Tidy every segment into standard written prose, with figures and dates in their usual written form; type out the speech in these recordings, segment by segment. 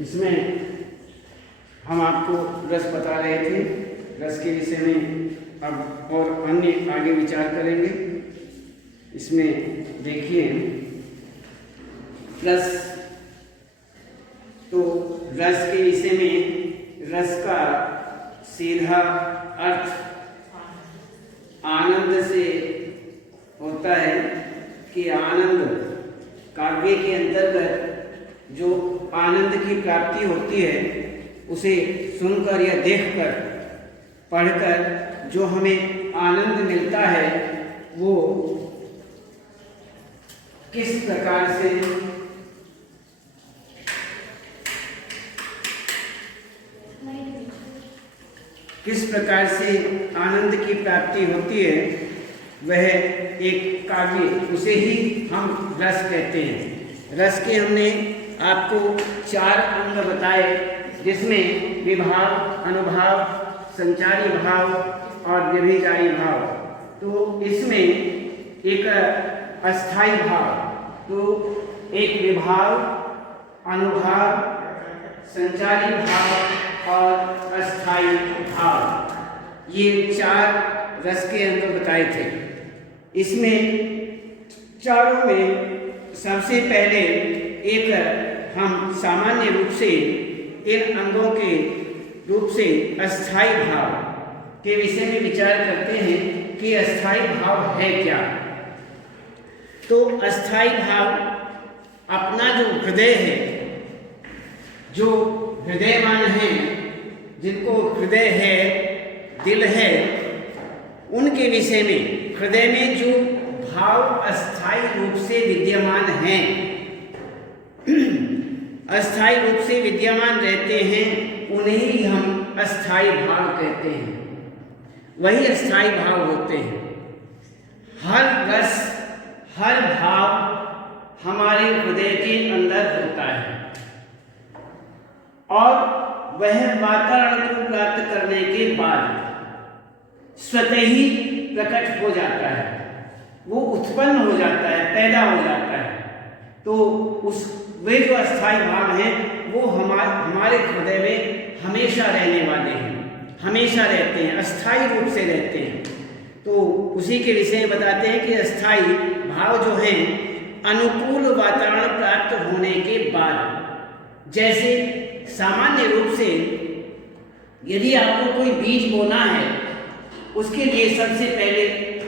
इसमें हम आपको रस बता रहे थे। रस के विषय में अब और अन्य आगे विचार करेंगे। इसमें देखिए रस, तो रस के विषय में रस का सीधा अर्थ आनंद से होता है कि आनंद, काव्य के अंतर्गत जो आनंद की प्राप्ति होती है उसे सुनकर या देखकर, पढ़कर जो हमें आनंद मिलता है वो किस प्रकार से आनंद की प्राप्ति होती है, वह एक काव्य, उसे ही हम रस कहते हैं। रस के हमने आपको 4 अंग बताए, जिसमें विभाव, अनुभाव, संचारी भाव और व्यभिचारी भाव। तो इसमें एक अस्थाई भाव, तो एक विभाव, अनुभाव, संचारी भाव और अस्थाई भाव, ये 4 रस के अंग बताए थे। इसमें चारों में सबसे पहले एक हम सामान्य रूप से इन अंगों के रूप से अस्थाई भाव के विषय में विचार करते हैं कि अस्थाई भाव है क्या। तो अस्थाई भाव अपना जो हृदय है, जो हृदयमान है, जिनको हृदय है, दिल है, उनके विषय में, हृदय में जो भाव अस्थाई रूप से विद्यमान हैं, अस्थाई रूप से विद्यमान रहते हैं, उन्हें ही हम अस्थाई भाव कहते हैं। वही अस्थाई भाव होते हैं। हर रस, हर भाव हमारे हृदय के अंदर होता है और वह वातावरण को प्राप्त करने के बाद स्वतः ही प्रकट हो जाता है, वो उत्पन्न हो जाता है, पैदा हो जाता है। तो वे जो अस्थाई भाव हैं वो हमारे हृदय में हमेशा रहने वाले हैं, हमेशा रहते हैं, अस्थाई रूप से रहते हैं। तो उसी के विषय में बताते हैं कि अस्थाई भाव जो हैं अनुकूल वातावरण प्राप्त होने के बाद, जैसे सामान्य रूप से यदि आपको कोई बीज बोना है, उसके लिए सबसे पहले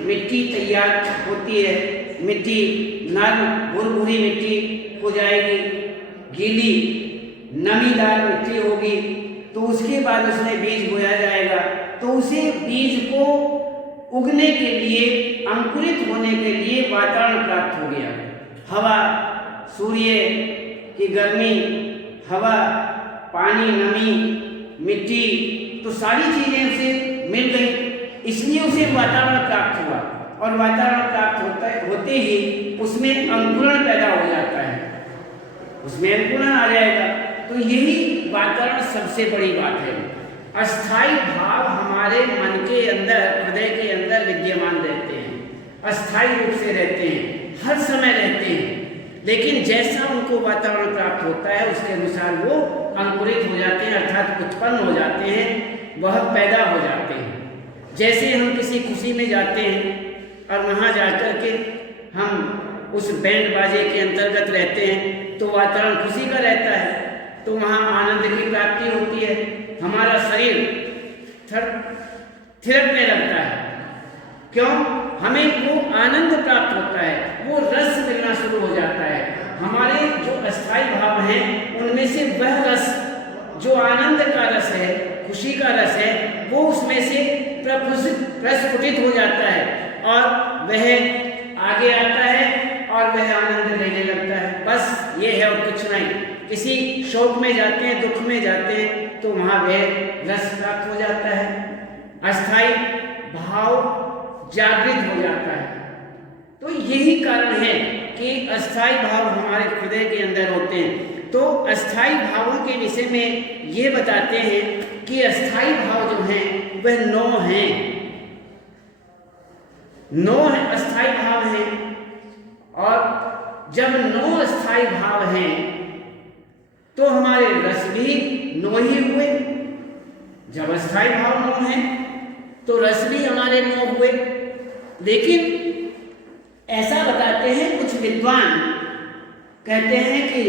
मिट्टी तैयार होती है। मिट्टी नरम भुरभुरी मिट्टी हो जाएगी, गीली नमीदार मिट्टी होगी, तो उसके बाद उसमें बीज बोया जाएगा। तो उसे बीज को उगने के लिए, अंकुरित होने के लिए वातावरण प्राप्त हो गया। हवा, सूर्य की गर्मी, हवा, पानी, नमी, मिट्टी, तो सारी चीजें उसे मिल गई, इसलिए उसे वातावरण प्राप्त हुआ। और वातावरण प्राप्त होते ही उसमें अंकुरण पैदा हो जाता है, उसमें अंकुरण आ जाएगा। तो यही वातावरण सबसे बड़ी बात है। अस्थाई भाव हमारे मन के अंदर, हृदय के अंदर विद्यमान रहते हैं, अस्थाई रूप से रहते हैं, हर समय रहते हैं। लेकिन जैसा उनको वातावरण प्राप्त होता है उसके अनुसार वो अंकुरित हो जाते हैं, अर्थात उत्पन्न हो जाते हैं, वह पैदा हो जाते हैं। जैसे हम किसी खुशी में जाते हैं और वहाँ जाकर के हम उस बैंड बाजे के अंतर्गत रहते हैं, तो वातावरण खुशी का रहता है, तो वहाँ आनंद की प्राप्ति होती है, हमारा शरीर थिरकने लगता है। क्यों? हमें वो आनंद प्राप्त होता है, वो रस मिलना शुरू हो जाता है। हमारे जो अस्थाई भाव हैं उनमें से वह रस जो आनंद का रस है, खुशी का रस है, वो उसमें से प्रस्फुटित हो जाता है और वह आगे आता है और वह आनंद लेने लगता है। बस ये है और कुछ नहीं। किसी शोक में जाते हैं, दुख में जाते हैं, तो वहाँ वह रस प्राप्त हो जाता है, अस्थाई भाव जागृत हो जाता है। तो यही कारण है कि अस्थाई भाव हमारे हृदय के अंदर होते हैं। तो अस्थाई भावों के विषय में ये बताते हैं कि अस्थाई भाव जो हैं वह 9 हैं, 9 अस्थाई भाव हैं। और जब 9 अस्थाई भाव हैं तो हमारे रस भी नो ही हुए। जब अस्थाई भाव नो है तो रस भी हमारे नो हुए। लेकिन ऐसा बताते हैं कुछ विद्वान, कहते हैं कि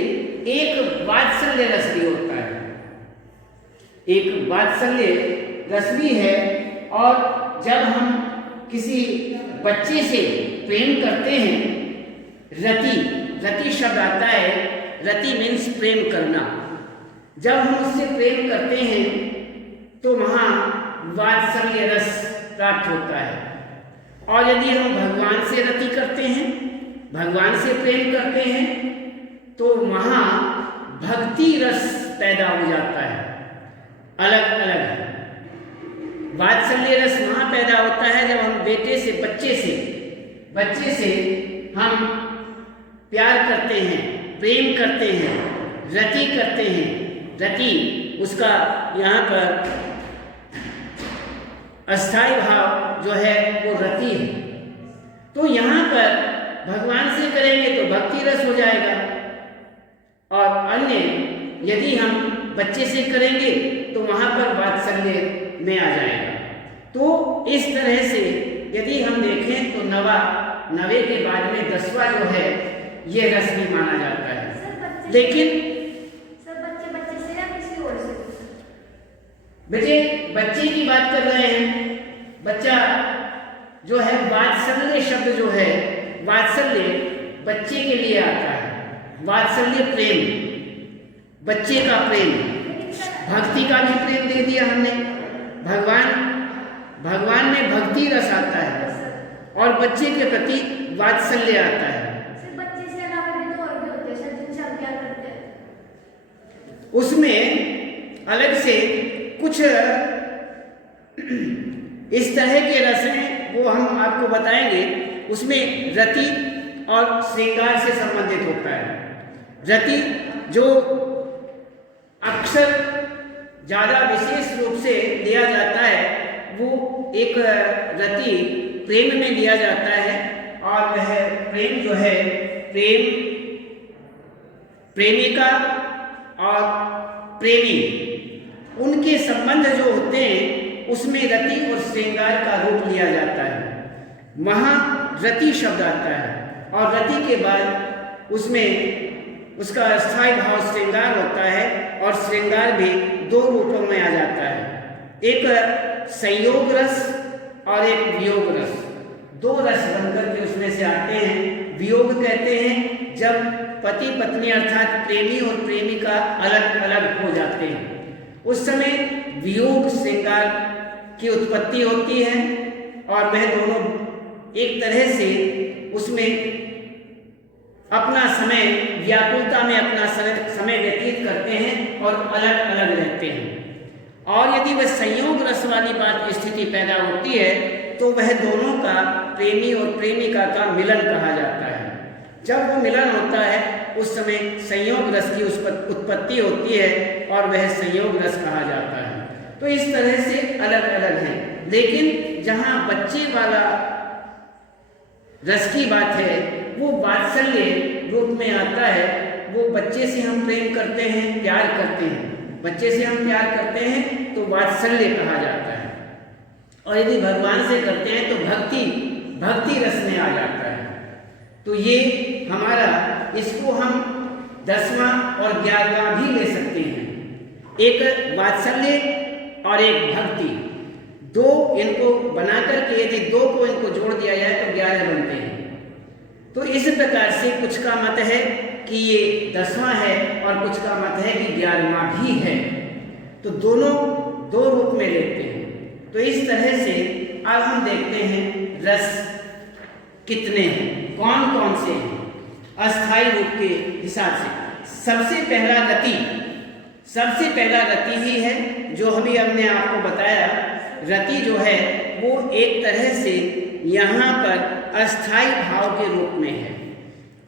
एक वात्सल्य रस भी होता है, एक वात्सल्य रस भी है। और जब हम किसी बच्चे से प्रेम करते हैं, रति, रति शब्द आता है, रति मीन्स प्रेम करना। जब हम उससे प्रेम करते हैं तो वहाँ वात्सल्य रस प्राप्त होता है। और यदि हम भगवान से रति करते हैं, भगवान से प्रेम करते हैं, तो वहाँ भक्ति रस पैदा हो जाता है। अलग अलग वात्सल्य रस वहाँ पैदा होता है जब हम बेटे से, बच्चे से हम प्यार करते हैं, प्रेम करते हैं, रति करते हैं। रति उसका यहाँ पर अस्थाई भाव जो है वो रति है। तो यहाँ पर भगवान से करेंगे तो भक्ति रस हो जाएगा, और अन्य यदि हम बच्चे से करेंगे तो वहाँ पर वात्सल्य में आ जाएगा। तो इस तरह से यदि हम देखें तो नवे के बाद में 10वां जो है ये रस भी माना जाता है। लेकिन बच्चे से या किसी और से? बच्चे की बात कर रहे हैं। बच्चा जो है, वात्सल्य शब्द जो है, वात्सल्य बच्चे के लिए आता है। वात्सल्य प्रेम, बच्चे का प्रेम, भक्ति का भी प्रेम दे दिया हमने। भगवान में भक्ति रस आता है और बच्चे के प्रति वात्सल्य आता है। बच्चे से अलावा भी तो और भी होते हैं जिनसे हम क्या करते हैं, उसमें अलग से कुछ इस तरह के रस हैं, वो हम आपको बताएंगे। उसमें रति और श्रृंगार से संबंधित होता है। रति जो अक्सर ज़्यादा विशेष रूप से लिया जाता है, वो एक रति प्रेम में लिया जाता है। और वह प्रेम जो है, प्रेमिका और प्रेमी, उनके संबंध जो होते हैं उसमें रति और श्रृंगार का रूप लिया जाता है। वहाँ रति शब्द आता है और रति के बाद उसमें उसका अस्थाई भाव श्रृंगार होता है, और श्रृंगार भी 2 रूपों में आ जाता है, एक संयोग रस और एक वियोग रस। 2 रस बनकर के उसमें से आते हैं। वियोग कहते हैं जब पति पत्नी अर्थात प्रेमी और प्रेमिका अलग अलग हो जाते हैं, उस समय वियोग श्रृंगार की उत्पत्ति होती है, और वह दोनों एक तरह से उसमें अपना समय, व्याकुलता में अपना समय व्यतीत करते हैं और अलग अलग रहते हैं। और यदि वह संयोग रस वाली बात स्थिति पैदा होती है तो वह दोनों का, प्रेमी और प्रेमिका का मिलन कहा जाता है। जब वो मिलन होता है उस समय संयोग रस की उत्पत्ति होती है और वह संयोग रस कहा जाता है। तो इस तरह से अलग अलग हैं। लेकिन जहाँ बच्चे वाला रस की बात है वो वात्सल्य रूप में आता है। वो बच्चे से हम प्रेम करते हैं, प्यार करते हैं, बच्चे से हम प्यार करते हैं तो वात्सल्य कहा जाता है। और यदि भगवान से करते हैं तो भक्ति रस में आ जाता है। तो ये हमारा, इसको हम 10वां और 11वां भी ले सकते हैं। एक वात्सल्य और एक भक्ति, 2 इनको बनाकर के यदि 2 को इनको जोड़ दिया जाए तो 11 बनते हैं। तो इस प्रकार से कुछ का मत है कि ये 10वां है और कुछ का मत है कि 11वां भी है। तो दोनों 2 रूप में लेते हैं। तो इस तरह से अब हम देखते हैं रस कितने हैं, कौन कौन से हैं अस्थाई रूप के हिसाब से। सबसे पहला रति ही है, जो अभी हमने आपको बताया। रति जो है वो एक तरह से यहाँ पर अस्थाई भाव के रूप में है।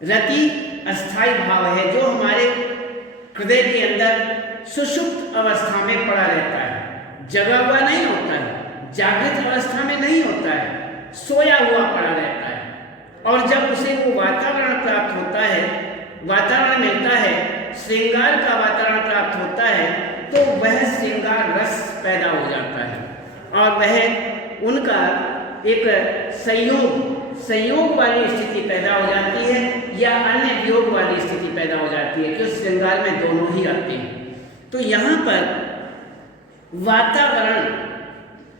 रति अस्थाई भाव है जो हमारे हृदय के अंदर सुषुप्त अवस्था में पड़ा रहता है, जगा हुआ नहीं होता है, जागृत अवस्था में नहीं होता है, सोया हुआ पड़ा रहता है। और जब उसे वो वातावरण प्राप्त होता है, वातावरण मिलता है, श्रृंगार का वातावरण प्राप्त होता है तो वह श्रृंगार रस पैदा हो जाता है और वह उनका एक संयोग वाली स्थिति पैदा हो जाती है या अन्य वियोग वाली स्थिति पैदा हो जाती है, क्योंकि श्रृंगार में दोनों ही आते हैं। तो यहाँ पर वातावरण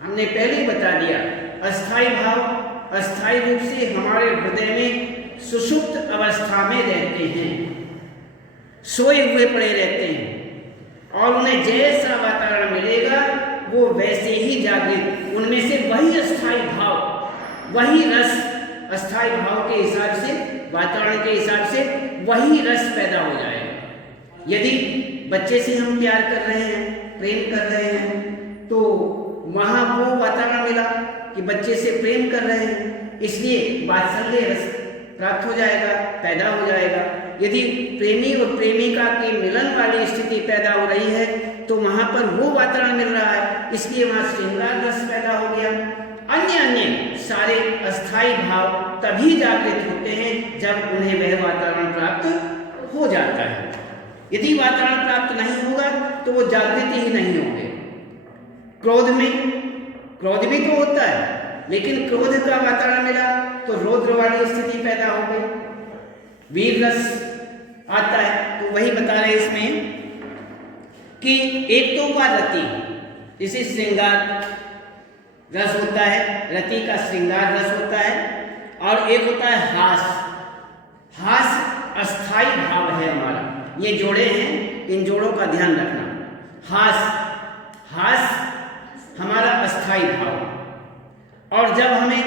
हमने पहले ही बता दिया, अस्थाई भाव अस्थाई रूप से हमारे हृदय में सुषुप्त अवस्था में रहते हैं, सोए हुए पड़े रहते हैं और उन्हें जैसा वातावरण मिलेगा वो वैसे ही जागृत, उनमें से वही अस्थाई भाव वही रस अस्थाई भाव के हिसाब से वातावरण के हिसाब से वही रस पैदा हो जाएगा। यदि बच्चे से हम प्यार कर रहे हैं, प्रेम कर रहे हैं, तो वहाँ वो वातावरण मिला कि बच्चे से प्रेम कर रहे हैं, इसलिए वात्सल्य रस प्राप्त हो जाएगा, पैदा हो जाएगा। यदि प्रेमी और प्रेमिका की मिलन वाली स्थिति पैदा हो रही है तो वहाँ पर वो वातावरण मिल रहा है, इसलिए वहाँ श्रृंगार रस पैदा हो गया। अन्य सारे अस्थाई भाव तभी जागृत होते हैं जब उन्हें वह वातावरण प्राप्त हो जाता है। यदि वातावरण प्राप्त नहीं होगा तो वो जागृति ही नहीं होंगे। क्रोध भी तो होता है, लेकिन क्रोध का वातावरण मिला तो रौद्र वाली स्थिति पैदा हो गई, वीर रस आता है। तो वही बता रहे इसमें कि एक तो हुआ रति, इसे श्रृंगार रस होता है, रति का श्रृंगार रस होता है, और एक होता है हास अस्थाई भाव है हमारा। ये जोड़े हैं, इन जोड़ों का ध्यान रखना। हास हमारा अस्थाई भाव, और जब हमें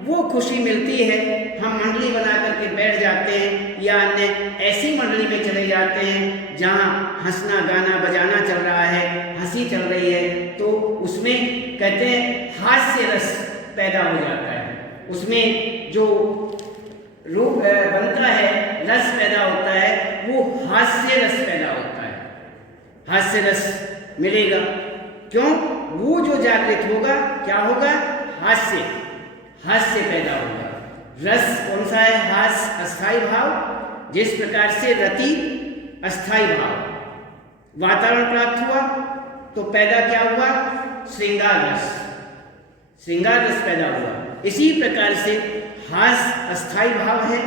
वो खुशी मिलती है हम मंडली बना करके बैठ जाते हैं या अन्य ऐसी मंडली में चले जाते हैं जहाँ हंसना गाना बजाना चल रहा है, हंसी चल रही है, तो उसमें कहते हैं हास्य रस पैदा हो जाता है। उसमें जो रूप बनता है, रस पैदा होता है, वो हास्य रस पैदा होता है। हास्य रस मिलेगा, क्यों? वो जो जागृत होगा क्या होगा? हास्य पैदा होगा। रस कौन सा है? हास्य अस्थाई भाव। जिस प्रकार से रति अस्थाई भाव, वातावरण प्राप्त हुआ तो पैदा क्या हुआ? श्रृंगार रस पैदा हुआ। इसी प्रकार से हास्य अस्थाई भाव है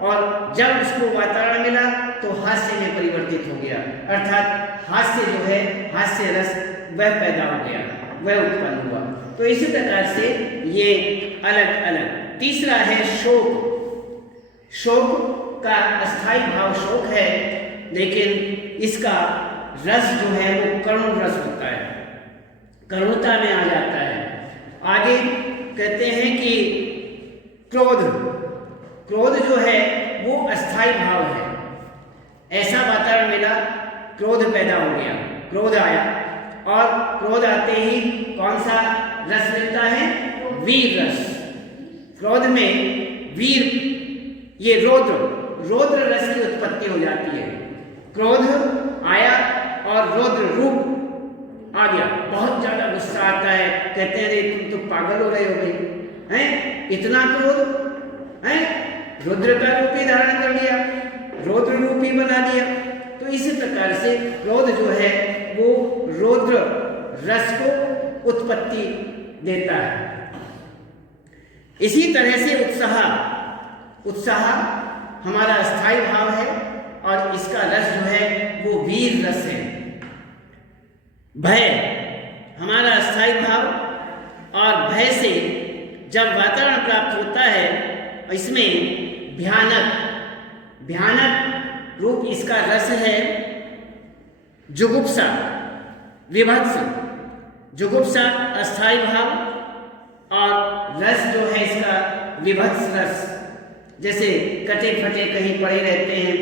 और जब उसको वातावरण मिला तो हास्य में परिवर्तित हो गया, अर्थात हास्य जो है, हास्य रस वह पैदा हो गया, वह उत्पन्न हुआ। तो इसी प्रकार से ये अलग अलग। तीसरा है शोक का अस्थाई भाव शोक है, लेकिन इसका रस जो है वो करुण रस होता है, करुणता में आ जाता है। आगे कहते हैं कि क्रोध जो है वो अस्थाई भाव है। ऐसा वातावरण मिला, क्रोध पैदा हो गया, क्रोध आया, और क्रोध आते ही कौन सा रस मिलता है? वीर रस। क्रोध में वीर, ये रौद्र रस की उत्पत्ति हो जाती है। क्रोध आया और रौद्र रूप आ गया, बहुत ज्यादा गुस्सा आता है, कहते हैं रे तुम तो पागल हो गए हो भाई, हैं? इतना क्रोध हैं? रुद्र का रूप ही धारण कर लिया, रौद्र रूप ही बना दिया। तो इसी प्रकार से क्रोध जो है वो रौद्र रस को उत्पत्ति देता है। इसी तरह से उत्साह हमारा अस्थाई भाव है और इसका रस जो है वो वीर रस है। भय हमारा अस्थाई भाव, और भय से जब वातावरण प्राप्त होता है इसमें भयानक रूप इसका रस है। जुगुप्सा जुगुप्सा अस्थाई भाव, और रस जो है इसका विभत्स रस। जैसे कटे फटे कहीं पड़े रहते हैं,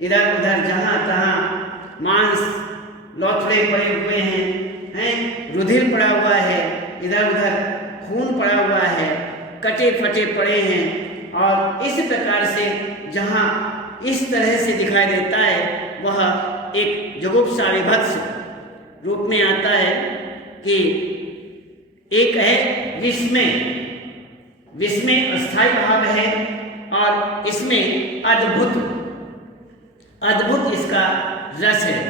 इधर उधर जहाँ तहाँ मांस लौथड़े पड़े हुए हैं, रुधिर पड़ा हुआ है, इधर उधर खून पड़ा हुआ है, कटे फटे पड़े हैं। और इस प्रकार से जहाँ इस तरह से दिखाई देता है वह एक जुगुप्सा विभत्स रूप में आता है। कि एक है विस्मय अस्थाई भाव है, और इसमें अद्भुत इसका रस है।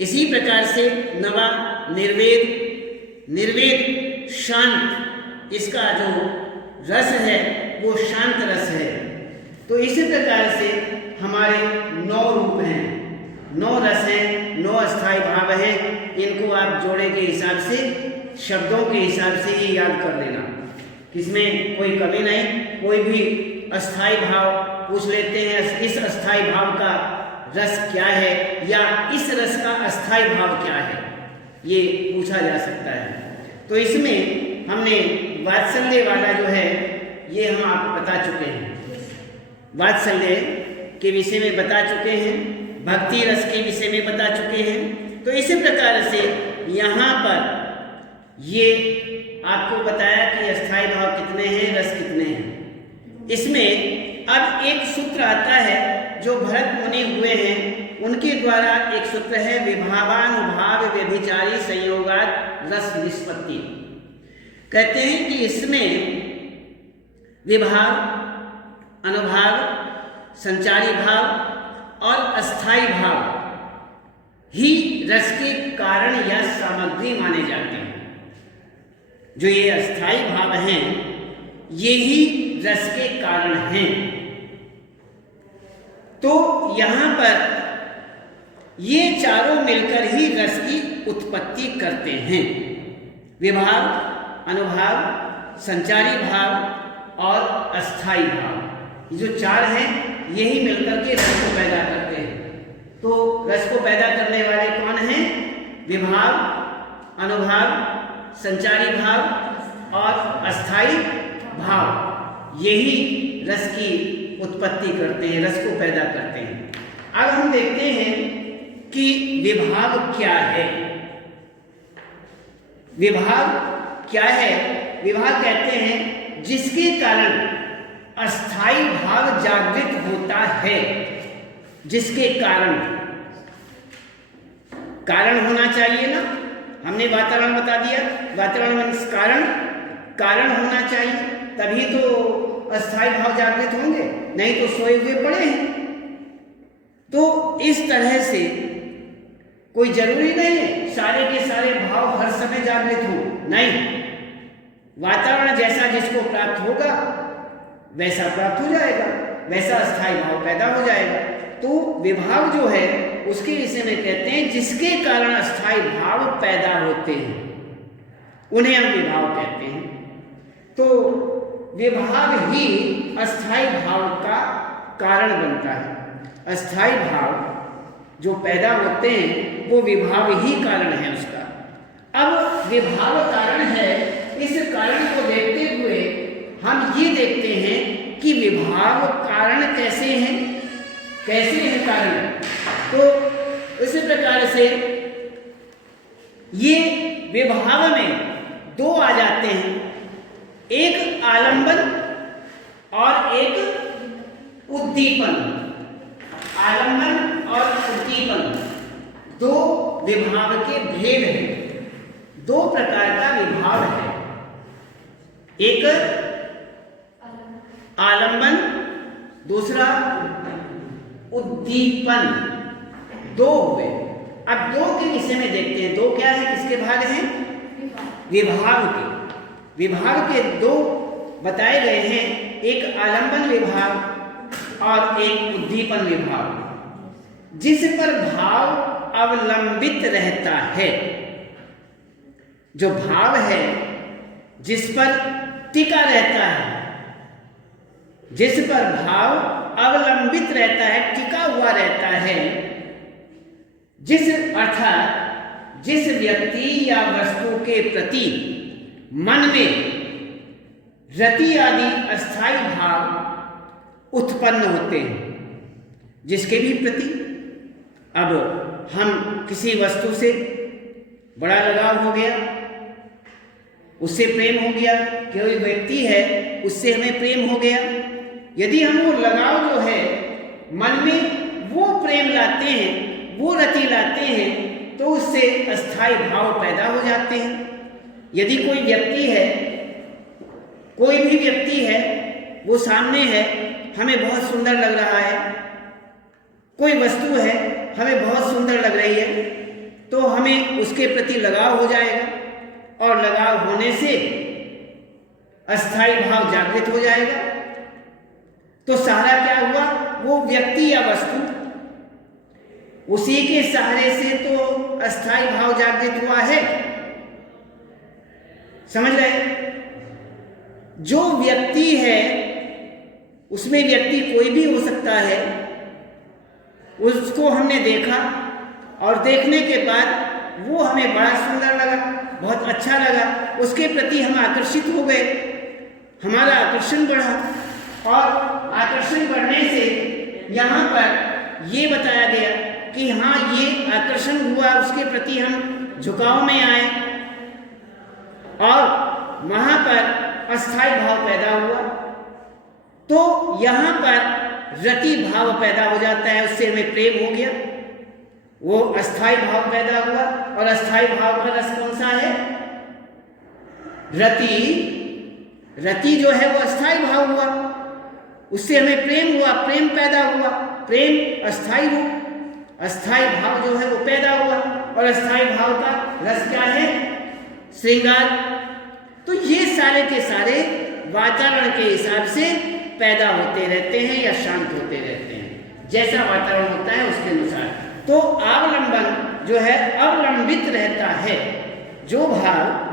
इसी प्रकार से नवा निर्वेद, निर्वेद शांत, इसका जो रस है वो शांत रस है। तो इसी प्रकार से हमारे 9 रूप हैं, 9 रस हैं, 9 अस्थाई भाव हैं। इनको आप जोड़े के हिसाब से, शब्दों के हिसाब से ही याद कर लेना, इसमें कोई कमी नहीं। कोई भी अस्थाई भाव पूछ लेते हैं, इस अस्थाई भाव का रस क्या है या इस रस का अस्थाई भाव क्या है, ये पूछा जा सकता है। तो इसमें हमने वात्सल्य वाला जो है ये हम आपको बता चुके हैं, वात्सल्य के विषय में बता चुके हैं, भक्ति रस के विषय में बता चुके हैं। तो इसी प्रकार से यहाँ पर ये आपको बताया कि अस्थाई भाव कितने हैं, रस कितने हैं। इसमें अब एक सूत्र आता है जो भरत मुनि हुए हैं, उनके द्वारा एक सूत्र है विभावानुभाव व्यभिचारी संयोगात रस निष्पत्ति। कहते हैं कि इसमें विभाव, अनुभाव, संचारी भाव और अस्थाई भाव ही रस के कारण या सामग्री माने जाते हैं। जो ये अस्थाई भाव हैं ये ही रस के कारण हैं। तो यहाँ पर ये चारों मिलकर ही रस की उत्पत्ति करते हैं। विभाव, अनुभाव, संचारी भाव और अस्थाई भाव, ये जो 4 हैं यही मिलकर के रस को पैदा करते हैं। तो रस को पैदा करने वाले कौन हैं? विभाव, अनुभाव, संचारी भाव और अस्थाई भाव, यही रस की उत्पत्ति करते हैं, रस को पैदा करते हैं। अब हम देखते हैं कि विभाव क्या है। विभाव क्या है? विभाव कहते हैं जिसके कारण अस्थाई भाव जागृत होता है। जिसके कारण होना चाहिए ना, हमने वातावरण बता दिया, वातावरण मीन्स कारण होना चाहिए, तभी तो अस्थाई भाव जागृत होंगे, नहीं तो सोए हुए पड़े हैं। तो इस तरह से कोई जरूरी नहीं है सारे के सारे भाव हर समय जागृत हो, नहीं, वातावरण जैसा जिसको प्राप्त होगा वैसा प्राप्त हो जाएगा, वैसा अस्थाई भाव पैदा हो जाएगा। तो विभाव जो है उसके विषय में कहते हैं जिसके कारण अस्थाई भाव पैदा होते हैं, उन्हें हम विभाव कहते हैं। तो विभाव ही अस्थाई भाव का कारण बनता है। अस्थाई भाव जो पैदा होते हैं वो विभाव ही कारण है उसका। अब विभाव कारण है, इस कारण को देखते हुए हम ये देखते हैं कि विभाव कारण कैसे हैं, कैसे है कारण। तो इसी प्रकार से ये विभाव में 2 आ जाते हैं, एक आलंबन और एक उद्दीपन। आलंबन और उद्दीपन 2 विभाव के भेद हैं। 2 प्रकार का विभाव है, एक आलंबन, दूसरा उद्दीपन। 2 हुए। अब 2 के विषय में देखते हैं। 2 क्या है, किसके भाग हैं? विभाव के। विभाव के 2 बताए गए हैं, एक आलंबन विभाव और एक उद्दीपन विभाव। जिस पर भाव अवलंबित रहता है, जो भाव है जिस पर टिका रहता है, जिस पर भाव अवलंबित रहता है, टिका हुआ रहता है, जिस अर्थात जिस व्यक्ति या वस्तु के प्रति मन में रति आदि अस्थाई भाव उत्पन्न होते हैं, जिसके भी प्रति, अब हम किसी वस्तु से बड़ा लगाव हो गया, उससे प्रेम हो गया, कोई व्यक्ति है उससे हमें प्रेम हो गया, यदि हम वो लगाव जो है मन में वो प्रेम लाते हैं, वो रति लाते हैं, तो उससे अस्थाई भाव पैदा हो जाते हैं। यदि कोई व्यक्ति है, कोई भी व्यक्ति है, वो सामने है, हमें बहुत सुंदर लग रहा है, कोई वस्तु है हमें बहुत सुंदर लग रही है तो हमें उसके प्रति लगाव हो जाएगा और लगाव होने से अस्थाई भाव जागृत हो जाएगा। तो सहारा क्या हुआ? वो व्यक्ति या वस्तु, उसी के सहारे से तो अस्थाई भाव जागृत हुआ है। समझ रहे? जो व्यक्ति है उसमें व्यक्ति कोई भी हो सकता है, उसको हमने देखा और देखने के बाद वो हमें बड़ा सुंदर लगा, बहुत अच्छा लगा, उसके प्रति हम आकर्षित हो गए, हमारा आकर्षण बढ़ा और आकर्षण बढ़ने से यहाँ पर ये बताया गया कि हाँ ये आकर्षण हुआ, उसके प्रति हम झुकाव में आए और वहाँ पर अस्थाई भाव पैदा हुआ। तो यहाँ पर रति भाव पैदा हो जाता है, उससे हमें प्रेम हो गया, वो अस्थाई भाव पैदा हुआ। और अस्थाई भाव का रस कौन सा है? रति। रति जो है वो अस्थाई भाव हुआ, उससे हमें प्रेम हुआ, प्रेम पैदा हुआ, प्रेम अस्थाई हो, अस्थाई भाव जो है वो पैदा हुआ। और अस्थाई भाव का रस क्या है? श्रृंगार। तो ये सारे के सारे वातावरण के हिसाब से पैदा होते रहते हैं या शांत होते रहते हैं, जैसा वातावरण होता है उसके अनुसार। तो अवलंबन जो है अवलंबित रहता है। जो भाव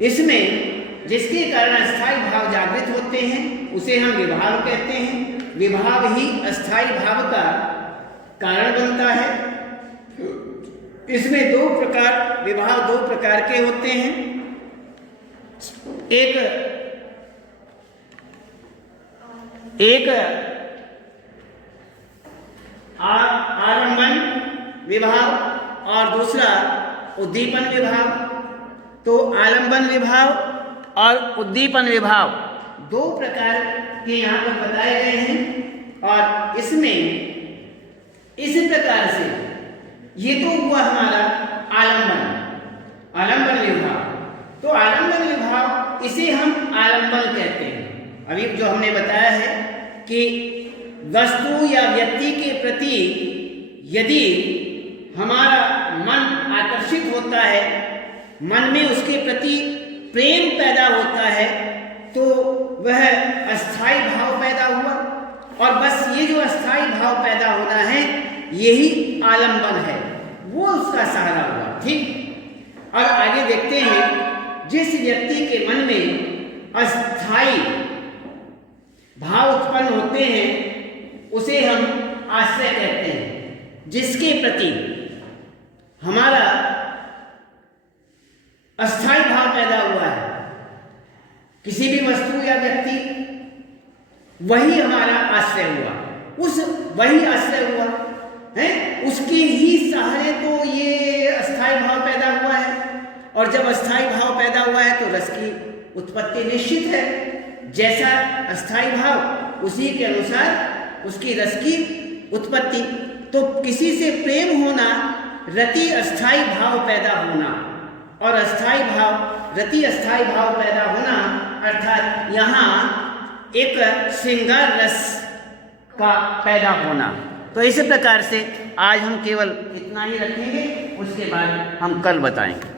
इसमें जिसके कारण अस्थाई भाव जागृत होते हैं उसे हम विभाव कहते हैं। विभाव ही अस्थाई भाव का कारण बनता है। इसमें विभाव दो प्रकार के होते हैं। एक आलंबन विभाव और दूसरा उद्दीपन विभाव। तो आलंबन विभाव और उद्दीपन विभाव दो प्रकार के यहाँ पर बताए गए हैं। और इसमें इस प्रकार से ये तो हुआ हमारा आलंबन विभाव। तो आलंबन विभाव इसे हम आलंबन कहते हैं। अभी जो हमने बताया है कि वस्तु या व्यक्ति के प्रति यदि हमारा मन आकर्षित होता है, मन में उसके प्रति प्रेम पैदा होता है, तो वह अस्थाई भाव पैदा हुआ। और बस ये जो अस्थाई भाव पैदा होना है यही आलंबन है, वो उसका सहारा हुआ। ठीक। और आगे देखते हैं, जिस व्यक्ति के मन में अस्थाई भाव उत्पन्न होते हैं उसे हम आश्रय कहते हैं। जिसके प्रति हमारा अस्थाई भाव पैदा हुआ है, किसी भी वस्तु या व्यक्ति, वही हमारा आश्रय हुआ, वही आश्रय हुआ है, उसके ही सहारे तो ये अस्थाई भाव पैदा हुआ है। और जब अस्थाई भाव पैदा हुआ है तो रस की उत्पत्ति निश्चित है। जैसा अस्थाई भाव उसी के अनुसार उसकी रस की उत्पत्ति। तो किसी से प्रेम होना, रति अस्थाई भाव पैदा होना, और अस्थाई भाव रति अस्थाई भाव पैदा होना, अर्थात यहाँ एक श्रृंगार रस का पैदा होना। तो इसी प्रकार से आज हम केवल इतना ही रखेंगे, उसके बाद हम कल बताएंगे।